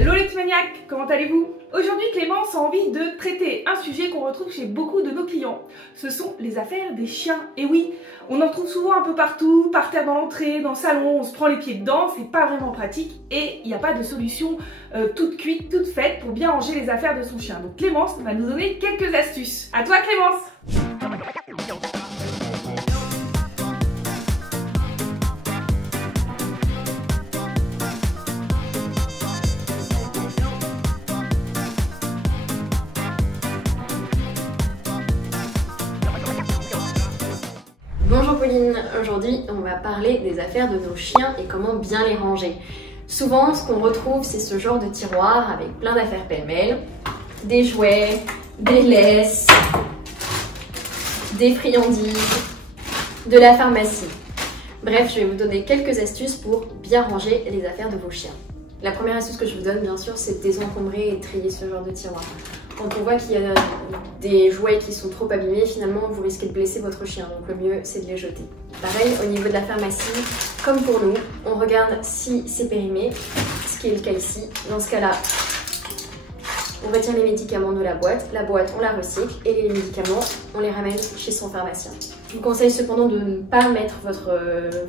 Hello les petits maniaques, comment allez-vous? Aujourd'hui Clémence a envie de traiter un sujet qu'on retrouve chez beaucoup de nos clients. Ce sont les affaires des chiens. Et oui, on en trouve souvent un peu partout, par terre dans l'entrée, dans le salon, on se prend les pieds dedans, c'est pas vraiment pratique et il n'y a pas de solution toute cuite, toute faite pour bien ranger les affaires de son chien. Donc Clémence va nous donner quelques astuces. À toi Clémence! Bonjour Pauline, aujourd'hui on va parler des affaires de nos chiens et comment bien les ranger. Souvent ce qu'on retrouve c'est ce genre de tiroir avec plein d'affaires pêle-mêle, des jouets, des laisses, des friandises, de la pharmacie. Bref, je vais vous donner quelques astuces pour bien ranger les affaires de vos chiens. La première astuce que je vous donne bien sûr c'est de désencombrer et trier ce genre de tiroir. Quand on voit qu'il y a des jouets qui sont trop abîmés, finalement vous risquez de blesser votre chien, donc le mieux c'est de les jeter. Pareil au niveau de la pharmacie, comme pour nous, on regarde si c'est périmé, ce qui est le cas ici. Dans ce cas-là, on retire les médicaments de la boîte on la recycle et les médicaments on les ramène chez son pharmacien. Je vous conseille cependant de ne pas mettre votre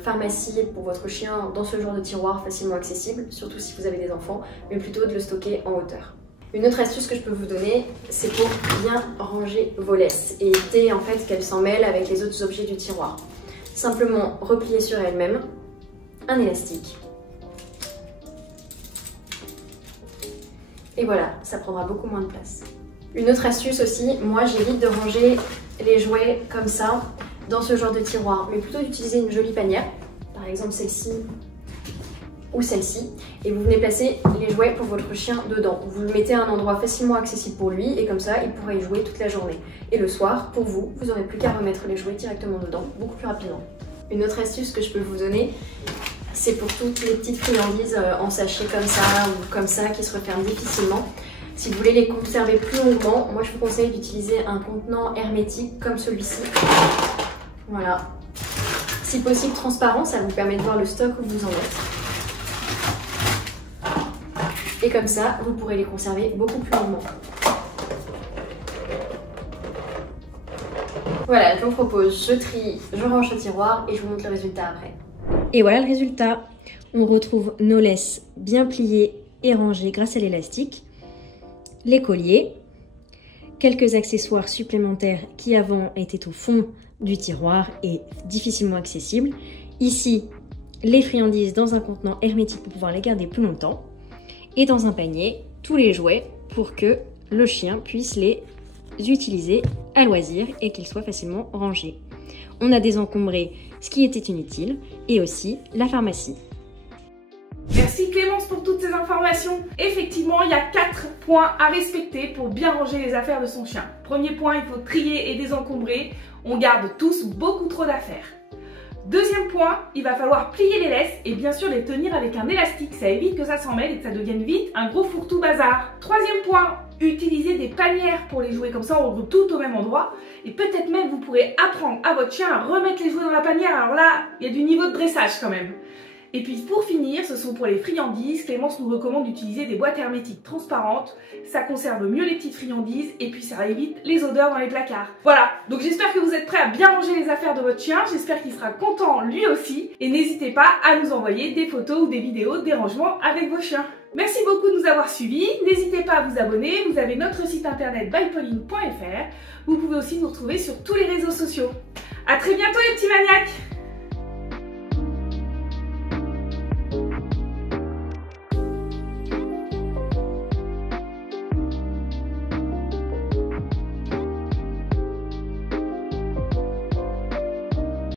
pharmacie pour votre chien dans ce genre de tiroir facilement accessible, surtout si vous avez des enfants, mais plutôt de le stocker en hauteur. Une autre astuce que je peux vous donner, c'est pour bien ranger vos laisses et éviter en fait qu'elles s'en mêlent avec les autres objets du tiroir. Simplement replier sur elle-même un élastique. Et voilà, ça prendra beaucoup moins de place. Une autre astuce aussi, moi j'évite de ranger les jouets comme ça dans ce genre de tiroir, mais plutôt d'utiliser une jolie panière, par exemple celle-ci ou celle-ci, et vous venez placer les jouets pour votre chien dedans. Vous le mettez à un endroit facilement accessible pour lui et comme ça il pourra y jouer toute la journée. Et le soir, pour vous, vous n'aurez plus qu'à remettre les jouets directement dedans, beaucoup plus rapidement. Une autre astuce que je peux vous donner, c'est pour toutes les petites friandises en sachet comme ça ou comme ça qui se referment difficilement. Si vous voulez les conserver plus longuement, moi je vous conseille d'utiliser un contenant hermétique comme celui-ci. Voilà. Si possible transparent, ça vous permet de voir le stock où vous en êtes. Et comme ça, vous pourrez les conserver beaucoup plus longuement. Voilà, je vous propose, je trie, je range le tiroir et je vous montre le résultat après. Et voilà le résultat. On retrouve nos laisses bien pliées et rangées grâce à l'élastique, les colliers, quelques accessoires supplémentaires qui avant étaient au fond du tiroir et difficilement accessibles. Ici, les friandises dans un contenant hermétique pour pouvoir les garder plus longtemps. Et dans un panier, tous les jouets pour que le chien puisse les utiliser à loisir et qu'ils soient facilement rangés. On a désencombré ce qui était inutile et aussi la pharmacie. Merci Clémence pour toutes ces informations. Effectivement, il y a 4 points à respecter pour bien ranger les affaires de son chien. Premier point, il faut trier et désencombrer. On garde tous beaucoup trop d'affaires. Deuxième point, il va falloir plier les laisses et bien sûr les tenir avec un élastique. Ça évite que ça s'en mêle et que ça devienne vite un gros fourre-tout bazar. Troisième point, utilisez des panières pour les jouets. Comme ça, on regroupe tout au même endroit. Et peut-être même, vous pourrez apprendre à votre chien à remettre les jouets dans la panière. Alors là, il y a du niveau de dressage quand même. Et puis pour finir, ce sont pour les friandises. Clémence nous recommande d'utiliser des boîtes hermétiques transparentes. Ça conserve mieux les petites friandises et puis ça évite les odeurs dans les placards. Voilà, donc j'espère que vous êtes prêts à bien ranger les affaires de votre chien. J'espère qu'il sera content lui aussi. Et n'hésitez pas à nous envoyer des photos ou des vidéos de dérangement avec vos chiens. Merci beaucoup de nous avoir suivis. N'hésitez pas à vous abonner. Vous avez notre site internet bypauline.fr. Vous pouvez aussi nous retrouver sur tous les réseaux sociaux. À très bientôt les petits maniaques!